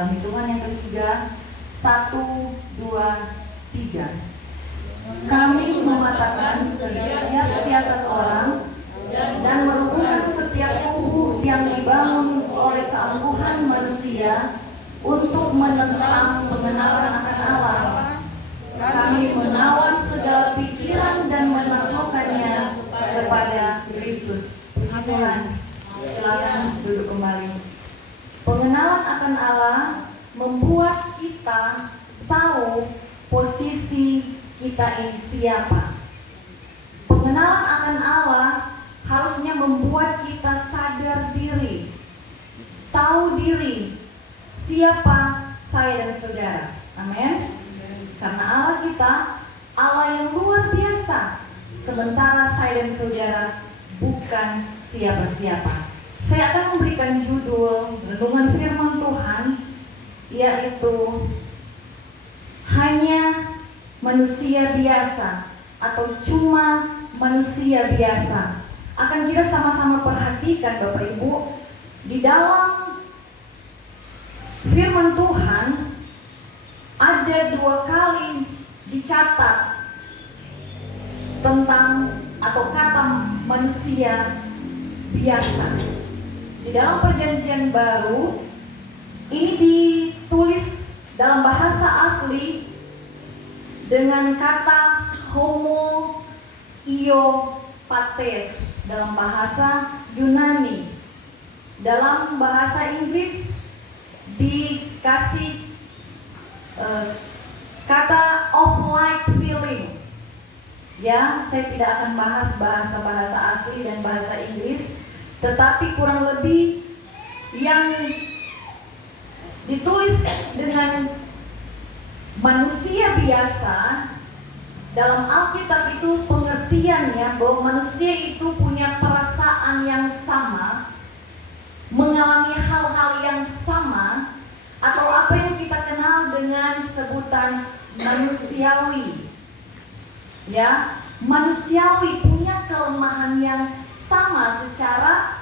dalam hitungan yang ketiga, 1, 2, 3. Kami mematahkan setiap siasat orang dan meruntuhkan setiap kubu yang dibangun oleh keangkuhan manusia untuk menentang pengenalan akan Allah. Kami menawan segala pikiran dan menaklukkannya kepada Kristus. Tuhan, silakan duduk kembali. Pengenalan akan Allah membuat kita tahu posisi kita ini siapa. Pengenalan akan Allah harusnya membuat kita sadar diri, tahu diri siapa saya dan saudara. Amin. Karena Allah kita Allah yang luar biasa, sementara saya dan saudara bukan siapa-siapa. Saya akan memberikan judul renungan firman Tuhan, yaitu hanya manusia biasa atau cuma manusia biasa. Akan kita sama-sama perhatikan Bapak Ibu, di dalam firman Tuhan ada 2 kali dicatat tentang atau kata manusia biasa. Di dalam Perjanjian Baru ini ditulis dalam bahasa asli dengan kata homo iopates dalam bahasa Yunani. Dalam bahasa Inggris dikasih kata of like feeling. Ya, saya tidak akan bahas bahasa asli dan bahasa Inggris, tetapi kurang lebih yang ditulis dengan manusia biasa dalam Alkitab itu pengertiannya bahwa manusia itu punya perasaan yang sama, mengalami hal-hal yang sama, atau apa yang kita kenal dengan sebutan manusiawi. Ya, manusiawi punya kelemahan yang sama secara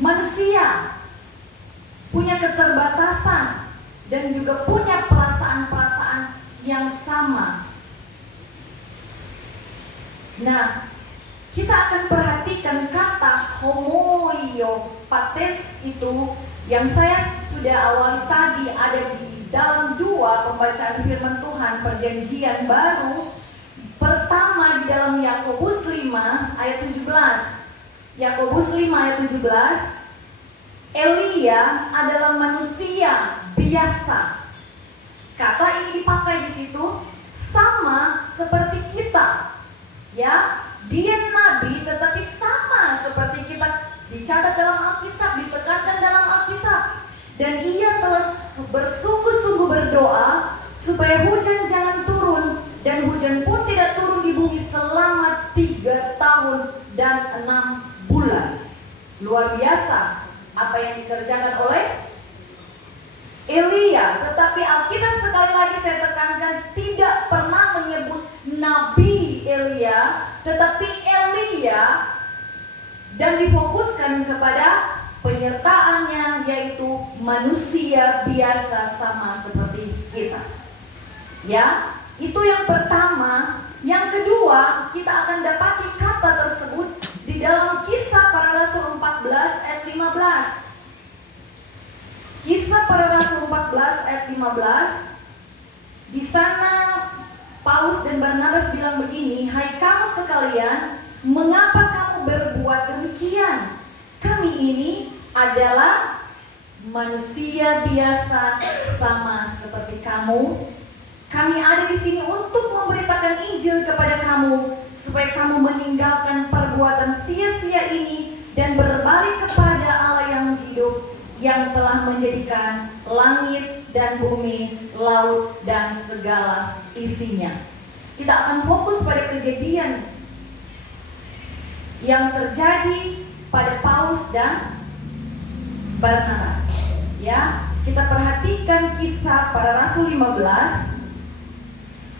manusia, punya keterbatasan dan juga punya perasaan-perasaan yang sama. Nah, kita akan perhatikan kata homo iopates itu yang saya sudah awali tadi ada di dalam 2 pembacaan firman Tuhan Perjanjian Baru. Pertama di dalam Yakobus 5 ayat 17. Yakobus 5 ayat 17. Elia adalah manusia biasa. Kata ini dipakai di situ sama seperti kita. Ya, dia nabi tetapi sama seperti kita, dicatat dalam Alkitab, ditekankan dalam Alkitab. Dan ia telah bersungguh-sungguh berdoa supaya hujan jangan turun, dan hujan pun tidak turun di bumi selama 3 tahun dan 6 bulan. Luar biasa apa yang dikerjakan oleh Elia. Tetapi Alkitab sekali lagi saya tekankan tidak pernah menyebut Nabi Elia, tetapi Elia, dan difokuskan kepada penyertaannya yaitu manusia biasa sama seperti kita. Ya, itu yang pertama. Yang kedua, kita akan dapati kata tersebut di dalam Kisah Para Rasul 14 ayat 15. Kisah Para Rasul 14 ayat 15. Di sana Paulus dan Barnabas bilang begini, "Hai kamu sekalian, mengapa kamu berbuat demikian? Kami ini adalah manusia biasa sama seperti kamu. Kami ada di sini untuk memberitakan Injil kepada kamu, supaya kamu meninggalkan perbuatan sia-sia ini dan berbalik kepada Allah yang hidup, yang telah menjadikan langit dan bumi, laut dan segala isinya." Kita akan fokus pada kejadian yang terjadi pada Paulus dan Barnabas. Ya, kita perhatikan Kisah Para Rasul 15.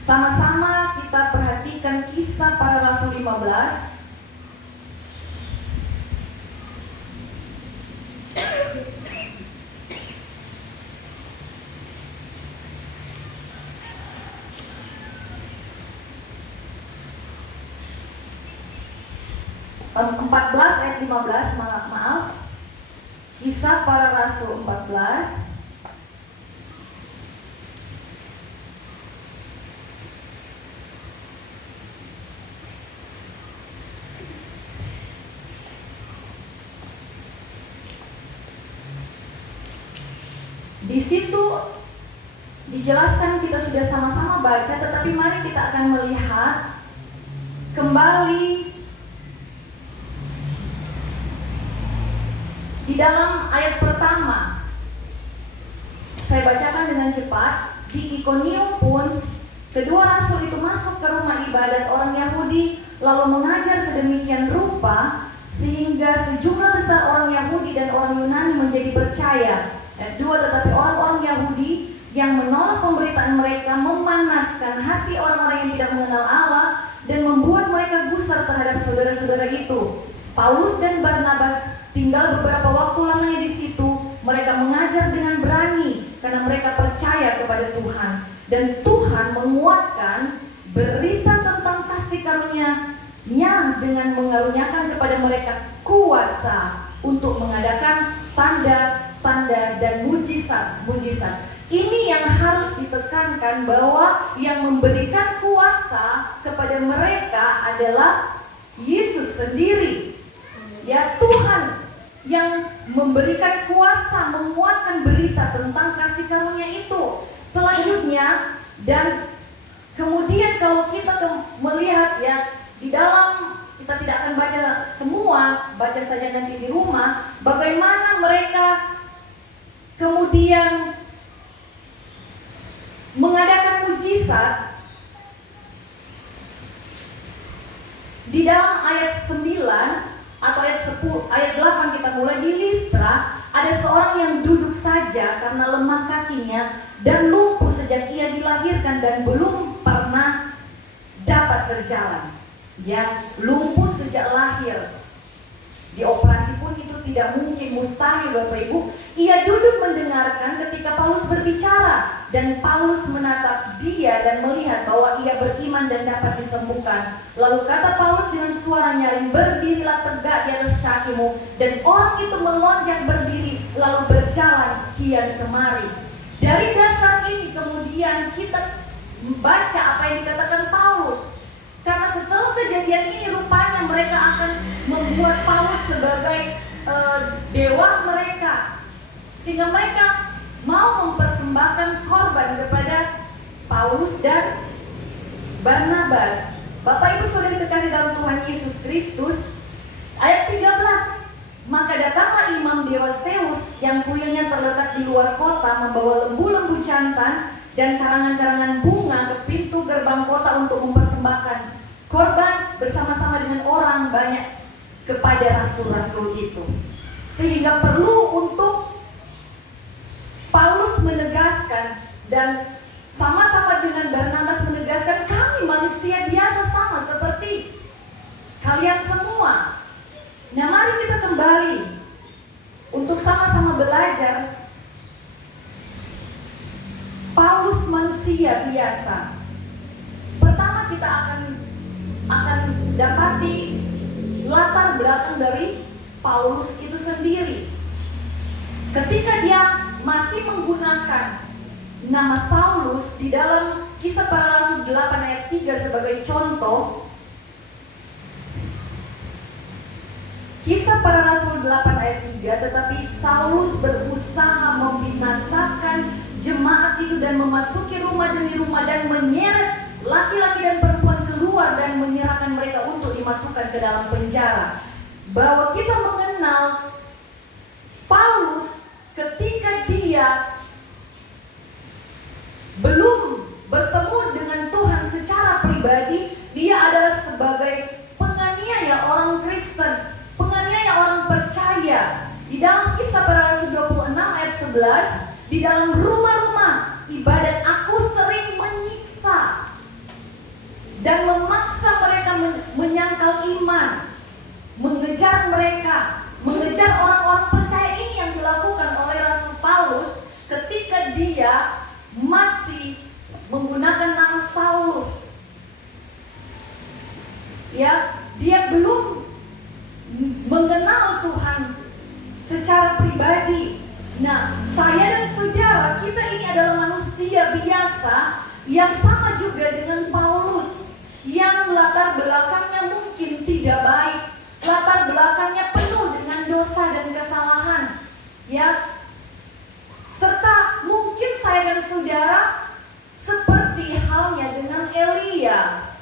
Sama-sama kita perhatikan Kisah Para Rasul 15. 14 ayat 15, maaf. Kisah Para Rasul 14 di situ dijelaskan, kita sudah sama-sama baca, tetapi mari kita akan melihat kembali di dalam ayat pertama. Saya bacakan dengan cepat. Di Ikonium pun kedua rasul itu masuk ke rumah ibadat orang Yahudi, lalu mengajar sedemikian rupa sehingga sejumlah besar orang Yahudi dan orang Yunani menjadi percaya. Ayat 2, tetapi orang-orang Yahudi yang menolak pemberitaan mereka memanaskan hati orang-orang yang tidak mengenal Allah dan membuat mereka gusar terhadap saudara-saudara itu. Paulus dan Barnabas tinggal beberapa waktu lamanya di situ. Mereka mengajar dengan berani karena mereka percaya kepada Tuhan, dan Tuhan menguatkan berita tentang kasih karunia-Nya dengan mengaruniakan kepada mereka kuasa untuk mengadakan tanda-tanda dan mujizat. Ini yang harus ditekankan, bahwa yang memberikan kuasa kepada mereka adalah Yesus sendiri. Ya, Tuhan yang memberikan kuasa, menguatkan berita tentang kasih karunia itu. Selanjutnya, dan kemudian kalau kita melihat ya, di dalam, kita tidak akan baca semua, baca saja nanti di rumah, bagaimana mereka kemudian mengadakan mujizat. Di dalam ayat 9 atau ayat 10, ayat 8 kita mulai. Di Listra ada seorang yang duduk saja karena lemah kakinya dan lumpuh sejak ia dilahirkan dan belum pernah dapat berjalan. Ya, lumpuh sejak lahir. Dioperasi pun itu tidak mungkin, mustahil Bapak Ibu. Ia duduk mendengarkan ketika Paulus berbicara, dan Paulus menatap dia dan melihat bahwa ia beriman dan dapat disembuhkan. Lalu kata Paulus dengan suara nyaring, "Berdirilah tegak di atas kakimu." Dan orang itu melonjak berdiri lalu berjalan kian kemari. Dari dasar ini kemudian kita membaca apa yang dikatakan Paulus. Karena setelah kejadian ini rupanya mereka akan membuat Paulus sebagai dewa mereka, sehingga mereka mau mempersembahkan korban kepada Paulus dan Barnabas. Bapak Ibu Saudara dikasih dalam Tuhan Yesus Kristus, ayat 13, maka datanglah imam dewa Zeus yang kuilnya terletak di luar kota, membawa lembu-lembu jantan dan karangan-karangan bunga ke pintu gerbang kota untuk mempersembahkan korban bersama-sama dengan orang banyak kepada rasul-rasul itu. Sehingga perlu untuk Paulus menegaskan dan sama-sama dengan Barnabas menegaskan, kami manusia biasa sama seperti kalian semua. Nah, mari kita kembali untuk sama-sama belajar. Paulus manusia biasa. Pertama kita akan dapati latar belakang dari Paulus itu sendiri. Ketika dia masih menggunakan nama Saulus di dalam Kisah Para Rasul 8 ayat 3 sebagai contoh, Kisah Para Rasul 8 ayat 3, tetapi Saulus berusaha membinasakan jemaat itu dan memasuki rumah demi rumah dan menyeret laki-laki dan perempuan keluar dan menyerahkan mereka untuk dimasukkan ke dalam penjara. Bahwa kita mengenal Paulus ketika dia belum bertemu dengan Tuhan secara pribadi, dia adalah sebagai penganiaya orang Kristen, penganiaya orang percaya. Di dalam Kisah Para Rasul 26 ayat 11, di dalam rumah-rumah ibadat aku sering menyiksa dan memaksa mereka menyangkal iman, mengejar mereka, mengejar orang-orang percaya. Ini yang dilakukan oleh Rasul Paulus ketika dia masih menggunakan nama Saulus. Ya, dia belum mengenal Tuhan secara pribadi. Nah, saya dan saudara, kita ini adalah manusia biasa yang sama juga dengan Paulus, yang latar belakangnya mungkin tidak baik, latar belakangnya penuh dengan dosa dan kesalahan, ya. Serta mungkin saya dan saudara seperti halnya dengan Elia.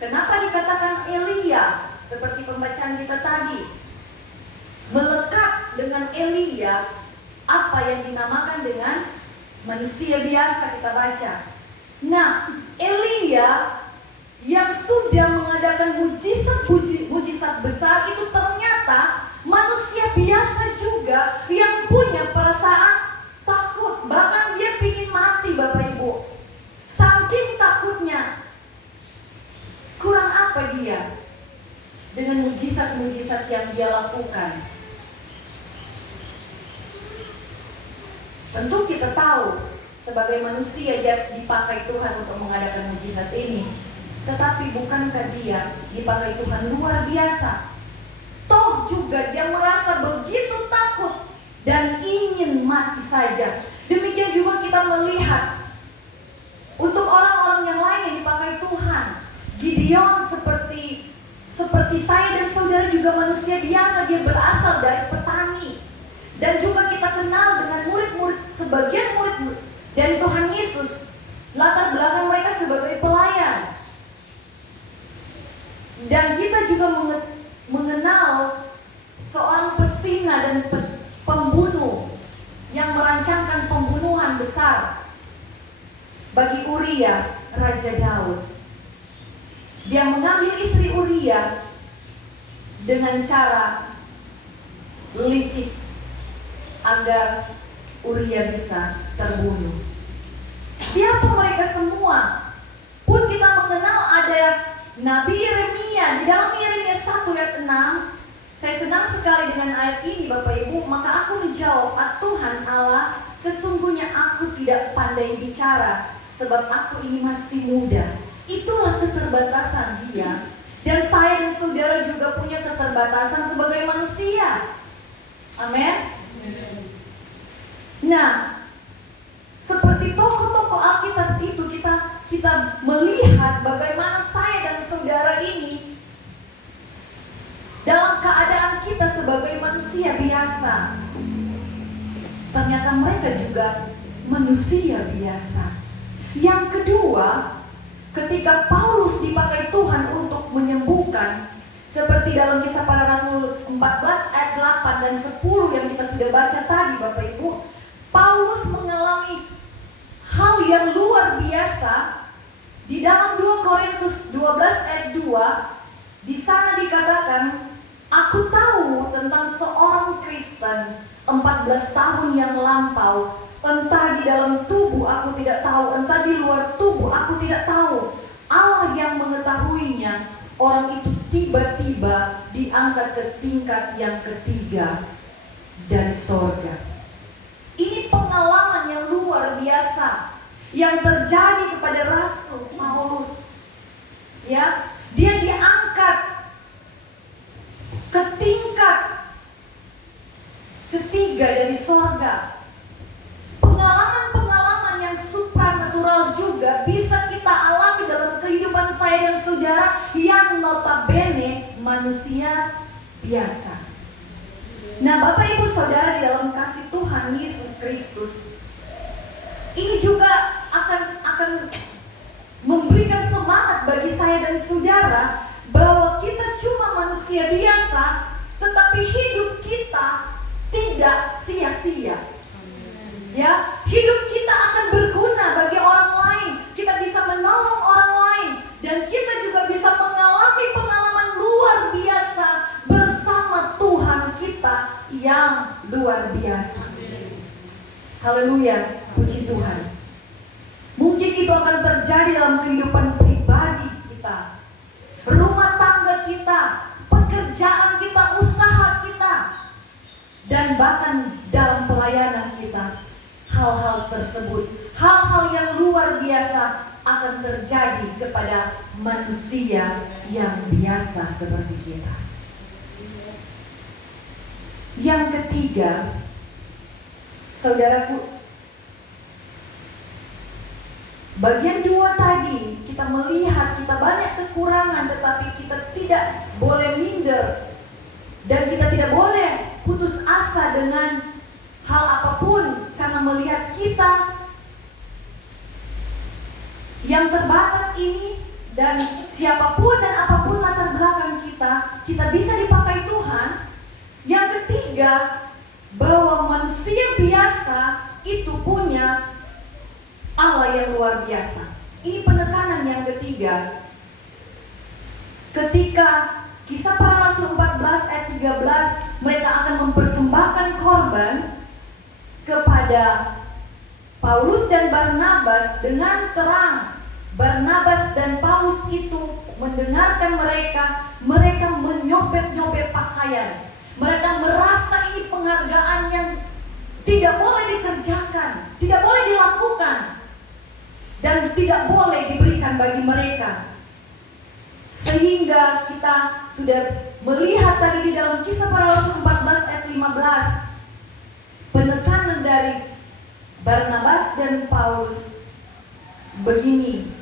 Kenapa dikatakan Elia? Seperti pembacaan kita tadi, melekat dengan Elia apa yang dinamakan dengan manusia biasa kita baca. Nah, Elia yang sudah mengadakan mujizat besar itu ternyata manusia biasa juga yang punya perasaan takut. Bahkan dia ingin mati, Bapak Ibu. Saking takutnya. Kurang apa dia dengan mujizat-mujizat yang dia lakukan? Tentu kita tahu sebagai manusia dia dipakai Tuhan untuk mengadakan mujizat ini. Tetapi bukankah dia dipakai Tuhan luar biasa? Toh juga dia merasa begitu takut dan ingin mati saja. Demikian juga kita melihat untuk orang-orang yang lain yang dipakai Tuhan. Gideon seperti saya dan saudara juga manusia biasa, dia berasal dari petani. Dan juga kita kenal dengan murid-murid, sebagian murid dari Tuhan Yesus, latar belakang mereka sebagai pelayan. Dan kita juga mengenal seorang pesina dan pembunuh yang merancangkan pembunuhan besar bagi Uria, Raja Daud. Dia mengambil istri Uria dengan cara licik agar Uria bisa terbunuh. Siapa mereka semua? Pun kita mengenal ada Nabi Yeremia. Di dalam Yeremia 1 ayat 6, saya senang sekali dengan ayat ini, Bapak Ibu. Maka aku menjawab, Tuhan Allah, sesungguhnya aku tidak pandai bicara, sebab aku ini masih muda. Itulah keterbatasan dia. Dan saya dan saudara juga punya keterbatasan sebagai manusia. Amin. Nah, seperti tokoh-tokoh Alkitab itu kita melihat bagaimana saya dan saudara ini dalam keadaan kita sebagai manusia biasa. Ternyata mereka juga manusia biasa. Yang kedua, ketika Paulus dipakai Tuhan untuk menyembuhkan, seperti dalam Kisah Para Rasul 14 ayat 8 dan 10 yang kita sudah baca tadi, Bapak Ibu, Paulus mengalami hal yang luar biasa. Di dalam 2 Korintus 12 ayat 2, di sana dikatakan, aku tahu tentang seorang Kristen 14 tahun yang lampau, entah di dalam tubuh aku tidak tahu, entah di luar tubuh aku tidak tahu. Allah yang mengetahuinya, orang itu tiba-tiba diangkat ke tingkat yang ketiga dari sorga. Ini pengalaman yang luar biasa yang terjadi kepada Rasul Paulus. Ya, dia diangkat ke tingkat ketiga dari sorga. Pengalaman-pengalaman yang supranatural juga bisa kita alami dalam kehidupan saya dan saudara yang notabene manusia biasa. Nah, Bapak Ibu Saudara di dalam kasih Tuhan Yesus Kristus, ini juga akan memberikan semangat bagi saya dan saudara bahwa kita cuma manusia biasa, tetapi hidup kita tidak sia-sia. Ya, hidup kita akan berguna bagi orang lain. Kita bisa menolong orang lain dan kita juga bisa mengalami pengalaman luar biasa bersama Tuhan kita yang luar biasa. Haleluya, puji Tuhan. Mungkin itu akan terjadi dalam kehidupan pribadi kita, rumah tangga kita, pekerjaan kita, usaha kita, dan bahkan dalam pelayanan kita. Hal-hal tersebut, hal-hal yang luar biasa akan terjadi kepada manusia yang biasa seperti kita. Yang ketiga, saudaraku, bagian 2 tadi kita melihat kita banyak kekurangan, tetapi kita tidak boleh minder dan kita tidak boleh putus asa dengan hal apapun, karena melihat kita yang terbatas ini dan siapapun dan apapun latar belakang kita, kita bisa dipakai Tuhan. Yang ketiga, bahwa manusia biasa itu punya Allah yang luar biasa. Ini penekanan yang ketiga. Ketika Kisah Para Rasul 14 ayat 13, mereka akan mempersembahkan korban kepada Paulus dan Barnabas dengan terang. Barnabas dan Paulus itu mendengarkan mereka menyobek-nyobek pakaian. Mereka merasa ini penghargaan yang tidak boleh dikerjakan, tidak boleh dilakukan, dan tidak boleh diberikan bagi mereka. Sehingga kita sudah melihat tadi di dalam Kisah Para Rasul 14 ayat 15, penekanan dari Barnabas dan Paulus begini.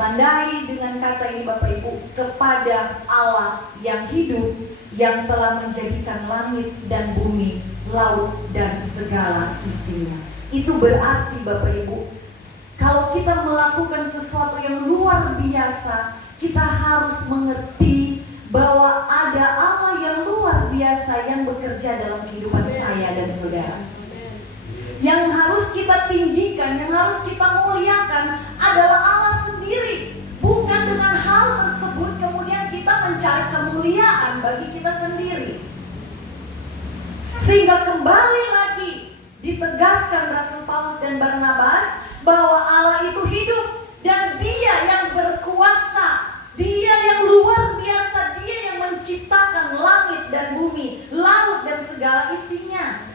Tandai dengan kata ini Bapak Ibu, kepada Allah yang hidup, yang telah menjadikan langit dan bumi, laut dan segala isinya. Itu berarti Bapak Ibu, kalau kita melakukan sesuatu yang luar biasa, kita harus mengerti bahwa ada Allah yang luar biasa yang bekerja dalam kehidupan saya dan saudara. Yang harus kita tinggikan, yang harus kita muliakan adalah Allah sendiri. Bukan dengan hal tersebut kemudian kita mencari kemuliaan bagi kita sendiri. Sehingga kembali lagi ditegaskan Rasul Paulus dan Barnabas bahwa Allah itu hidup dan Dia yang berkuasa, Dia yang luar biasa, Dia yang menciptakan langit dan bumi, laut dan segala isinya.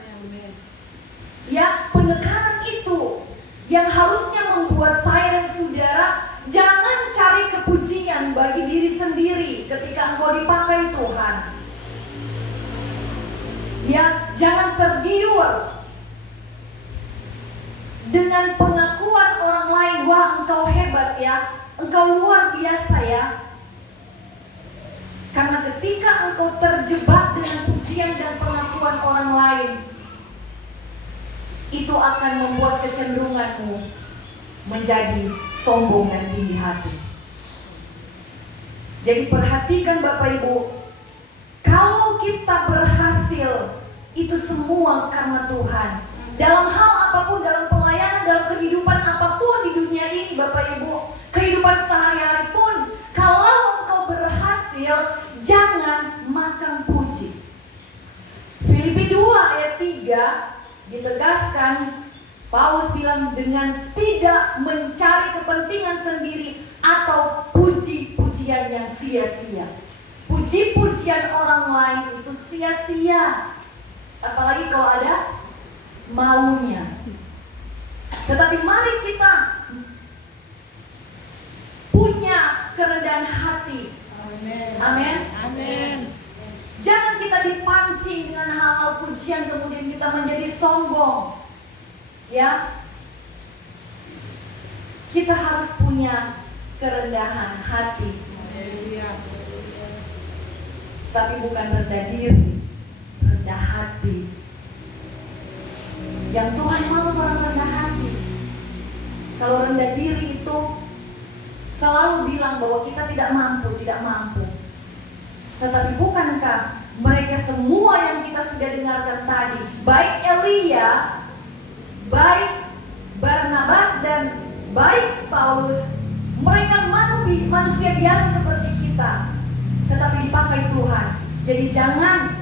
Ya, penekanan itu yang harusnya membuat saya dan saudara jangan cari kepujian bagi diri sendiri ketika engkau dipakai Tuhan. Ya, jangan tergiur dengan pengakuan orang lain, wah engkau hebat ya, engkau luar biasa ya. Karena ketika engkau terjebak dengan pujian dan pengakuan orang lain, itu akan membuat kecenderunganmu menjadi sombong dan tinggi hati. Jadi perhatikan Bapak Ibu, kalau kita berhasil, itu semua karena Tuhan. Dalam hal apapun, dalam pelayanan, dalam kehidupan apapun di dunia ini Bapak Ibu, kehidupan sehari-hari pun, kalau engkau berhasil, jangan makan puji. Filipi 2 ayat 3 ditegaskan, Paulus bilang dengan tidak mencari kepentingan sendiri atau puji-pujian yang sia-sia. Puji-pujian orang lain itu sia-sia, apalagi kalau ada maunya. Tetapi mari kita punya kerendahan hati. Amin. Amin. Jangan kita dipancing dengan hal-hal pujian kemudian kita menjadi sombong. Ya. Kita harus punya kerendahan hati. Tapi bukan rendah diri, rendah hati. Yang Tuhan mau orang rendah hati. Kalau rendah diri itu selalu bilang bahwa kita tidak mampu. Tetapi bukankah mereka semua yang kita sudah dengarkan tadi, baik Elia, baik Barnabas dan baik Paulus, mereka manusia biasa seperti kita, tetapi dipakai Tuhan. Jadi jangan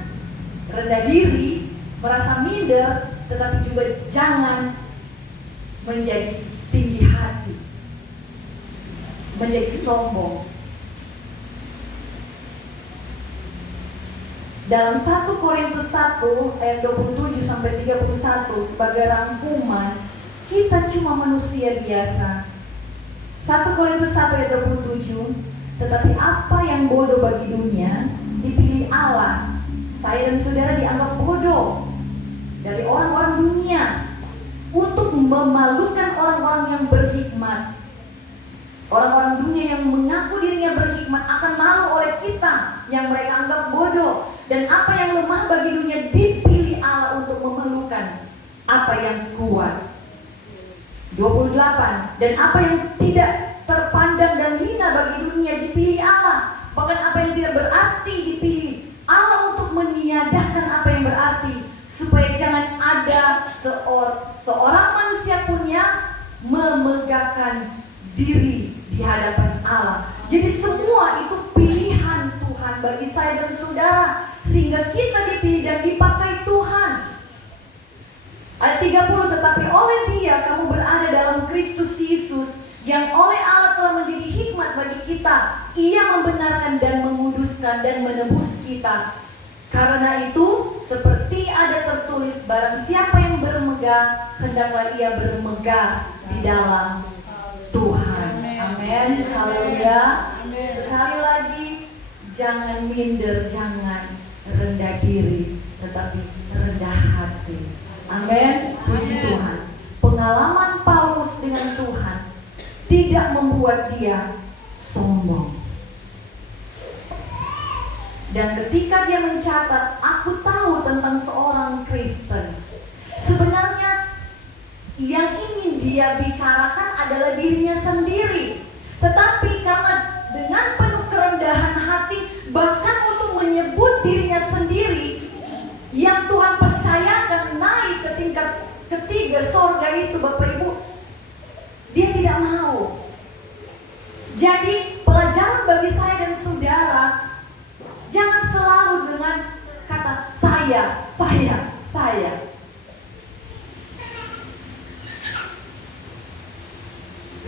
rendah diri, merasa minder, tetapi juga jangan menjadi tinggi hati, menjadi sombong. Dalam 1 Korintus 1 ayat 27 sampai 31 sebagai rangkuman, kita cuma manusia biasa. 1 Korintus 1 ayat 27, Tetapi apa yang bodoh bagi dunia dipilih Allah. Saya dan saudara dianggap bodoh dari orang-orang dunia untuk memalukan orang-orang yang berhikmat. Orang-orang dunia yang mengaku dirinya berhikmat akan malu oleh kita yang mereka anggap bodoh. Dan apa yang lemah bagi dunia dipilih Allah untuk memerlukan apa yang kuat. 28. Dan apa yang tidak terpandang dan hina bagi dunia dipilih Allah. Bahkan apa yang tidak berarti dipilih Allah untuk meniadakan apa yang berarti, supaya jangan ada seorang manusia pun yang memegahkan diri di hadapan Allah. Jadi semua itu pilihan Tuhan bagi saya dan saudara, sehingga kita dipilih dan dipakai Tuhan. Ayat 30, tetapi oleh Dia kamu berada dalam Kristus Yesus, yang oleh Allah telah menjadi hikmat bagi kita. Ia membenarkan dan menguduskan dan menebus kita. Karena itu, seperti ada tertulis, barang siapa yang bermegah, hendaklah ia bermegah di dalam Tuhan. Amin. Haleluya. Sekali lagi, jangan minder, jangan rendah diri, tetapi rendah hati. Amin. Puji Tuhan. Pengalaman Paulus dengan Tuhan tidak membuat dia sombong. Dan ketika dia mencatat, aku tahu tentang seorang Kristen, sebenarnya yang ingin dia bicarakan adalah dirinya sendiri. Tetapi karena dengan penuh kerendahan hati, bahkan untuk menyebut dirinya sendiri, yang Tuhan percayakan naik ke tingkat ketiga sorga itu, Bapak Ibu, dia tidak mau. Jadi pelajaran bagi saya dan saudara, jangan selalu dengan kata saya.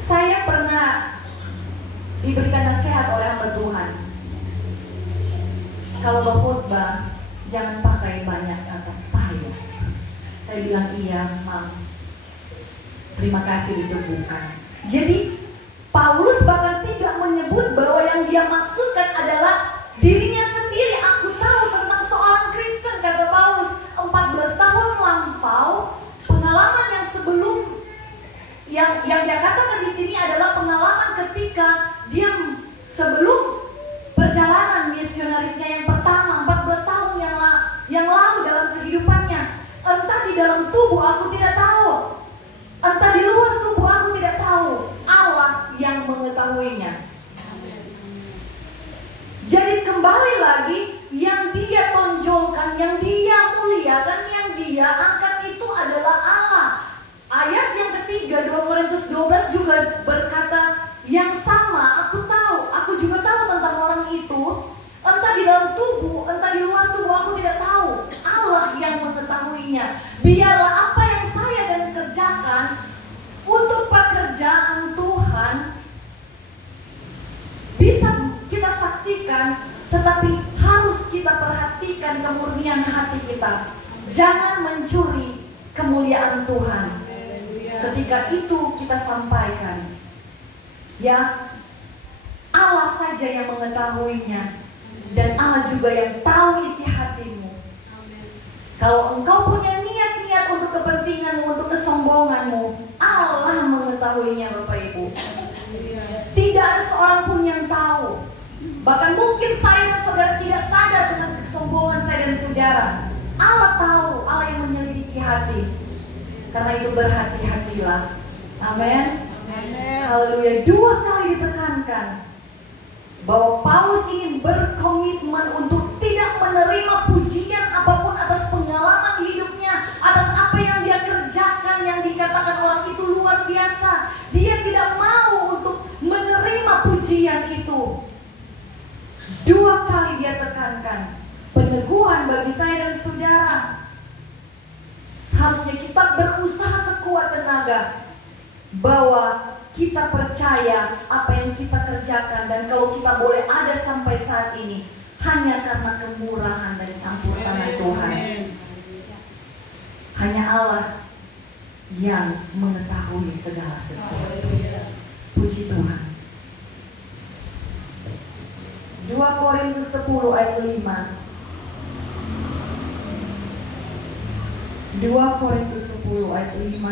Saya pernah diberikan nasihat oleh hamba Tuhan. Kalau berkhotbah, jangan pakai banyak kata saya. Saya bilang iya, Mam. Terima kasih diteguhkan. Jadi Paulus bahkan tidak menyebut bahwa yang dia maksudkan adalah dirinya sendiri. Aku tahu tentang seorang Kristen, kata Paulus. 14 tahun lampau, pengalaman yang sebelum yang dia katakan di sini adalah pengalaman ketika dia sebelum perjalanan misionarisnya yang pertama, 14 tahun yang lalu dalam kehidupannya. Entah di dalam tubuh aku tidak tahu, entah di luar tubuh aku tidak tahu, Allah yang mengetahuinya. Jadi kembali lagi, yang dia tonjolkan, yang dia muliakan, yang dia angkat itu adalah Allah. Ayat yang ketiga, 2 Korintus 12 juga berkata yang sama. Aku juga tahu tentang orang itu, entah di dalam tubuh, entah di luar tubuh, aku tidak tahu. Allah yang mengetahuinya. Biarlah apa yang saya dan kerjakan untuk pekerjaan Tuhan bisa kita saksikan, tetapi harus kita perhatikan kemurnian hati kita. Jangan mencuri kemuliaan Tuhan. Ketika itu kita sampaikan, ya, Allah saja yang mengetahuinya, dan Allah juga yang tahu isi hatimu. Kalau engkau punya niat-niat untuk kepentinganmu, untuk kesombonganmu, Allah mengetahuinya, Bapak Ibu. Tidak ada seorang pun yang tahu. Bahkan mungkin saya dan saudara tidak sadar dengan kesombongan saya dan saudara. Allah tahu, Allah yang menyelidiki hati. Karena itu berhati-hatilah. Amin. Haleluya. 2 kali ditekankan bahwa Paulus ingin berkomitmen untuk tidak menerima pujian apapun atas pengalaman hidupnya, atas apa yang dia kerjakan, yang dikatakan orang itu luar biasa. Dia tidak mau untuk menerima pujian itu. 2 kali dia tekankan. Peneguhan bagi saya dan saudara, harusnya kita berusaha sekuat tenaga bahwa kita percaya apa yang kita kerjakan, dan kalau kita boleh ada sampai saat ini hanya karena kemurahan dan campur tangan Tuhan. Hanya Allah yang mengetahui segala sesuatu. Puji Tuhan. 2 Korintus 10 ayat 5. 2 Korintus 10 ayat 5.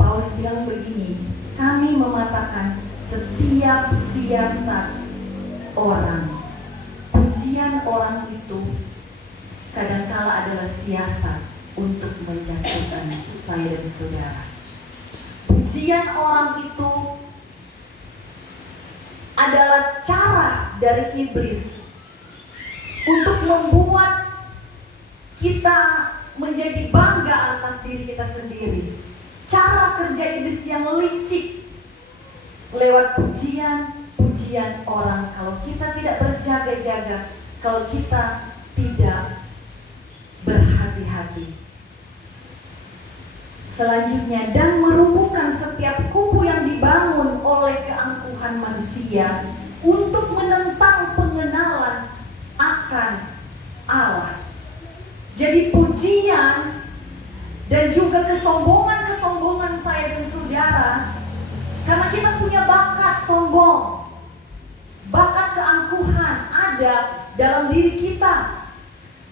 Paulus bilang begini, kami mematahkan setiap siasat orang. Pujian orang itu kadangkala adalah siasat untuk menjatuhkan saya dan saudara. Pujian orang itu adalah cara dari iblis untuk membuat kita menjadi bangga atas diri kita sendiri. Cara kerja iblis yang licik lewat pujian orang. Kalau kita tidak berjaga-jaga, kalau kita tidak berhati-hati. Selanjutnya, dan merumbuhkan setiap kubu yang dibangun oleh keangkuhan manusia untuk menentang pengenalan akan Allah. Jadi pujian dan juga kesombongan saya dan saudara, karena kita punya bakat sombong, bakat keangkuhan ada dalam diri kita,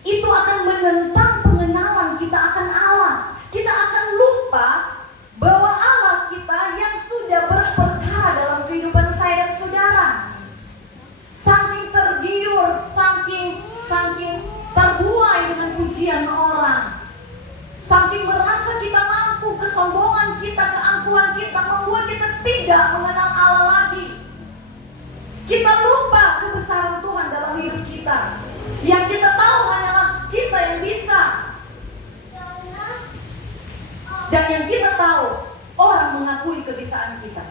itu akan menentang pengenalan kita akan Allah. Kita akan lupa bahwa Allah kita yang sudah berperkara dalam kehidupan saya dan saudara. Saking tergiur, saking terbuai dengan pujian orang, saking merasa kita mampu, kesombongan kita, keangkuhan kita membuat kita tidak mengenal Allah lagi. Kita lupa kebesaran Tuhan dalam hidup kita. Yang kita tahu hanyalah kita yang bisa. Dan yang kita tahu, orang mengakui kebisaan kita.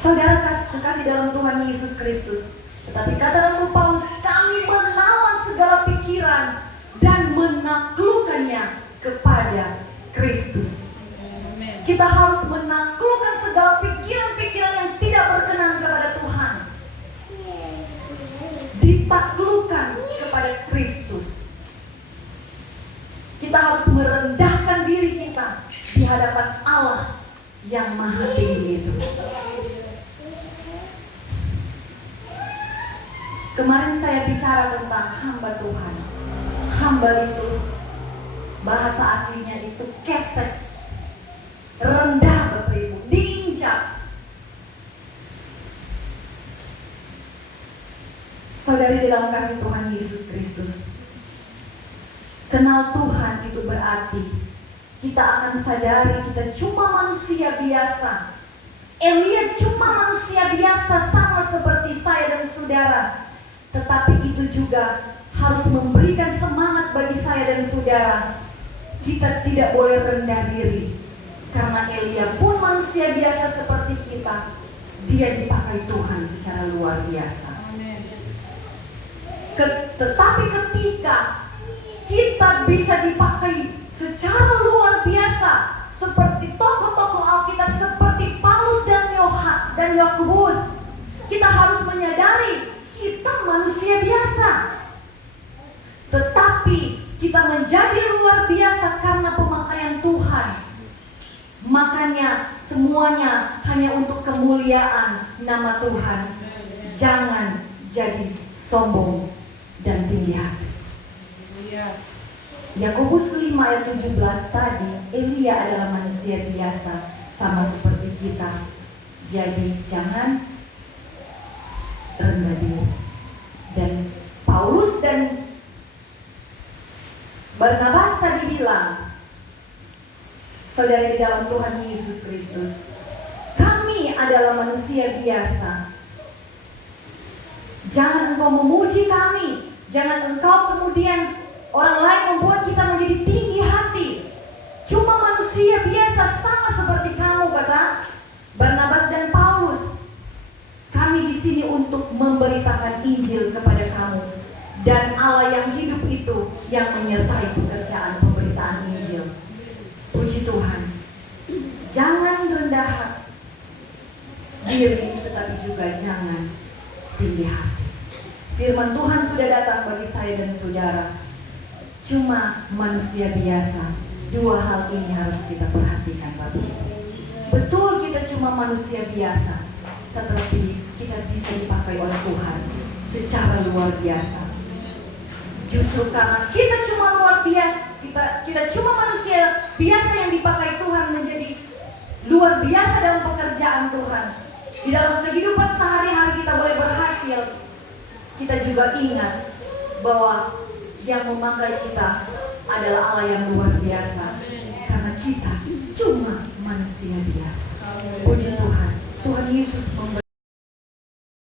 Saudara kekasih dalam Tuhan Yesus Kristus. Tetapi kata Rasul Paulus, kami menawan segala pikiran dan menaklukkannya kepada Kristus. Kita harus menaklukkan segala pikiran-pikiran yang tidak berkenan kepada Tuhan. Ditaklukkan kepada Kristus. Kita harus merendahkan diri kita di hadapan Allah yang Maha Tinggi itu. Kemarin saya bicara tentang hamba Tuhan. Hamba itu bahasa aslinya itu kesek, rendah Bapak Ibu, diinjak. Saudari dalam kasih Tuhan Yesus Kristus, kenal Tuhan itu berarti kita akan sadari kita cuma manusia biasa. Elia cuma manusia biasa sama seperti saya dan saudara. Tetapi itu juga harus memberikan semangat bagi saya dan saudara. Kita tidak boleh rendah diri. Karena Elia pun manusia biasa seperti kita. Dia dipakai Tuhan secara luar biasa. Tetapi ketika kita bisa dipakai secara luar biasa, seperti tokoh-tokoh Alkitab seperti Paulus dan Yakobus, kita harus menyadari kita manusia biasa. Tetapi kita menjadi luar biasa karena pemakaian Tuhan. Makanya semuanya hanya untuk kemuliaan nama Tuhan. Jangan jadi sombong dan tinggi hati. Yakobus 5 ayat 17 tadi, Elia adalah manusia biasa sama seperti kita. Jadi jangan rendah diri. Dan Paulus dan Barnabas tadi bilang, saudara di dalam Tuhan Yesus Kristus, kami adalah manusia biasa. Jangan engkau memuji kami, jangan engkau kemudian orang lain membuat kita menjadi tinggi hati. Cuma manusia biasa sama seperti kamu, kata Barnabas dan Paulus. Kami di sini untuk memberitakan Injil kepada kamu, dan Allah yang hidup itu yang menyertai pekerjaan pemberitaan Injil. Puji Tuhan. Jangan rendah diri, tetapi juga jangan tinggi hati. Firman Tuhan sudah datang bagi saya dan saudara. Cuma manusia biasa. Dua hal ini harus kita perhatikan, Bapak. Betul kita cuma manusia biasa, tetapi kita bisa dipakai oleh Tuhan secara luar biasa. Justru karena kita cuma luar biasa, kita cuma manusia biasa yang dipakai Tuhan menjadi luar biasa dalam pekerjaan Tuhan. Di dalam kehidupan sehari-hari kita boleh berhasil. Kita juga ingat bahwa yang memakai kita adalah Allah yang luar biasa. Karena kita cuma manusia biasa. Puji Tuhan. Tuhan Yesus memberi